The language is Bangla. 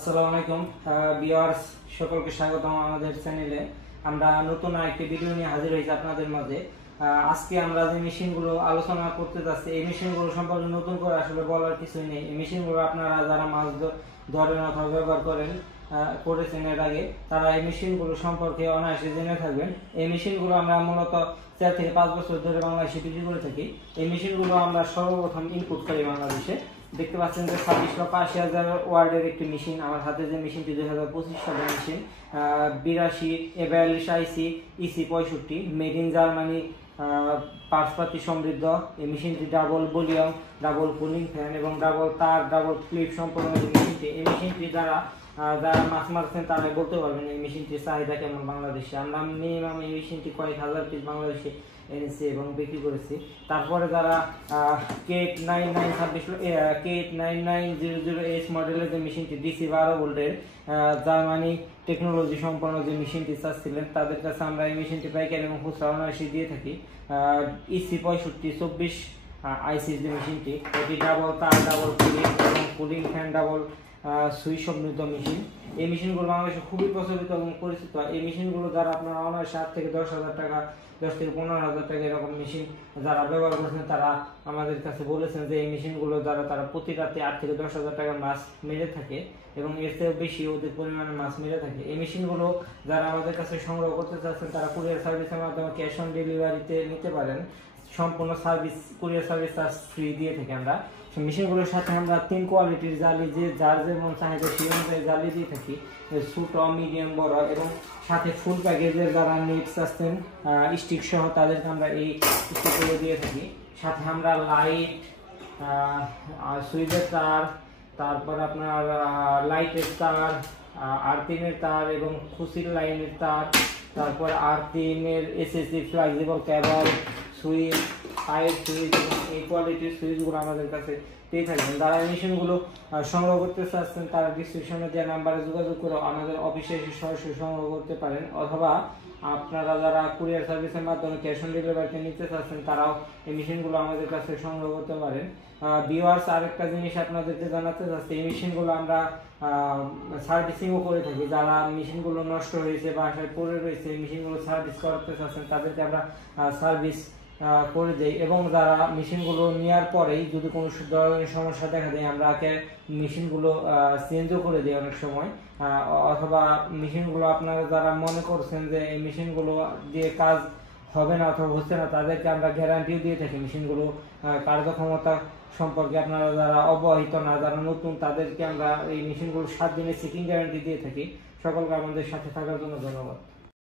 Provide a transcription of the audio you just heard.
আসসালামু আলাইকুম ভিউয়ার্স, সকলকে স্বাগতম আমাদের চ্যানেলে। আমরা নতুন আরেকটি ভিডিও নিয়ে হাজির হয়েছি আপনাদের মাঝে। আজকে আমরা যে মেশিনগুলো আলোচনা করতে যাচ্ছি, এই মেশিনগুলো সম্পর্কে নতুন করে আসলে বলার কিছুই নেই। এই মেশিনগুলো আপনারা যারা মাছ ধরেন অথবা ব্যবহার করেছেন এর আগে, তারা এই মেশিনগুলো সম্পর্কে অনায়াসে জেনে থাকবেন। এই মেশিনগুলো আমরা মূলত 4 থেকে 5 বছর ধরে বাংলাদেশে বিক্রি করে থাকি। এই মেশিনগুলো আমরা সর্বপ্রথম ইনপুট করি বাংলাদেশে। দেখতে পাচ্ছেন যে 26,80,000 ওয়ার্ডের একটি মেশিন আমার হাতে, যে মেশিনটি 2025 সালের machine, 82 A42 IC EC 65, made in Germany, পার্টসপাতি সমৃদ্ধ। এই মেশিনটি double volume, double cooling fan এবং ডাবল তার, ডাবল ক্লিপ সম্পূর্ণ যে মেশিনটি। এই মেশিনটি যারা মাছ মারছেন তারাই বলতে পারবেন এই মেশিনটির চাহিদা কেমন বাংলাদেশে। আমরা মিনিমাম এই মেশিনটি কয়েক হাজার পিস বাংলাদেশে এনেছি এবং বিক্রি করেছি। তারপরে যারা K8900H মডেলের যে মেশিনটি DC 12 ভোল্টের জার্মানি টেকনোলজি সম্পন্ন যে মেশিনটি চাচ্ছিলেন, তাদের কাছে আমরা এই মেশিনটি পাইকারি এবং খুচরা অনায়াসে দিয়ে থাকি। EC 65 24 IC যে মেশিনটি, এটি ডাবল তার, ডাবল কুলিং এবং কুলিং ফ্যান, ডাবল সুইচ সমৃদ্ধ মেশিন। এই মেশিনগুলো বাংলাদেশে খুবই প্রচলিত এবং পরিচিত। এই মেশিনগুলো যারা আপনারা অনায়াসে 7 থেকে 10,000 টাকা, 10 থেকে 15,000 টাকা এরকম মেশিন যারা ব্যবহার করছেন, তারা আমাদের কাছে বলেছেন যে এই মেশিনগুলো দ্বারা তারা প্রতি রাতে 8 থেকে 10,000 টাকা মাছ মেরে থাকে এবং এর চেয়েও বেশি অধিক পরিমাণে মাছ মেরে থাকে। এই মেশিনগুলো যারা আমাদের কাছে সংগ্রহ করতে চাচ্ছেন, তারা কুরিয়ার সার্ভিসের মাধ্যমে ক্যাশ অন ডেলিভারিতে নিতে পারেন। সম্পূর্ণ service, courier service charge free দিয়ে থাকি আমরা। মেশিনগুলোর সাথে আমরা 3 কোয়ালিটির জালি, যে যার যেমন চাহিদা সেই অনুযায়ী জালি দিয়ে থাকি, ছোট, মিডিয়াম, বড় এবং সাথে ফুল প্যাকেজের যারা নেটস আসছেন স্টিক সহ, তাদেরকে আমরা এই স্টিকগুলো দিয়ে থাকি। সাথে আমরা লাইট, সুইচের তার, তারপর আপনার লাইটের তার, আর্থিনের তার এবং খুশির লাইনের তার, তারপর আর্থিনের SSC ফ্লেক্সিবল কেবল, সুইচ, পাইপ সুইচ এবং এই কোয়ালিটির সুইচগুলো আমাদের কাছে পেয়ে থাকবেন। যারা এই মেশিনগুলো সংগ্রহ করতে চাচ্ছেন, তারা ডিসক্রিপশনে দেওয়া নাম্বারে যোগাযোগ করে আমাদের অফিসে এসে সরাসরি সংগ্রহ করতে পারেন, অথবা আপনারা যারা কুরিয়ার সার্ভিসের মাধ্যমে ক্যাশ অন ডেলিভারিতে নিতে চাচ্ছেন, তারাও এই মেশিনগুলো আমাদের কাছে সংগ্রহ করতে পারেন। ভিউয়ার্স, আরেকটা জিনিস আপনাদেরকে জানাতে চাচ্ছি, এই মেশিনগুলো আমরা সার্ভিসিংও করে থাকি। যারা মেশিনগুলো নষ্ট হয়েছে, বাসায় পড়ে রয়েছে, এই মেশিনগুলো সার্ভিস করাতে চাচ্ছেন, তাদেরকে আমরা সার্ভিস করে দেই। এবং যারা মেশিনগুলো নেওয়ার পরেই যদি কোনো ধরনের সমস্যা দেখা দেয়, আমরা মেশিনগুলো চেঞ্জও করে দিই অনেক সময়। অথবা মেশিনগুলো আপনারা যারা মনে করছেন যে এই মেশিনগুলো দিয়ে কাজ হবে না অথবা হচ্ছে না, তাদেরকে আমরা গ্যারান্টিও দিয়ে থাকি। মেশিনগুলো কার্যক্ষমতা সম্পর্কে আপনারা যারা অবহিত না, যারা নতুন, তাদেরকে আমরা এই মেশিনগুলো 7 দিনের চেকিং গ্যারান্টি দিয়ে থাকি। সকলকে আমাদের সাথে থাকার জন্য ধন্যবাদ।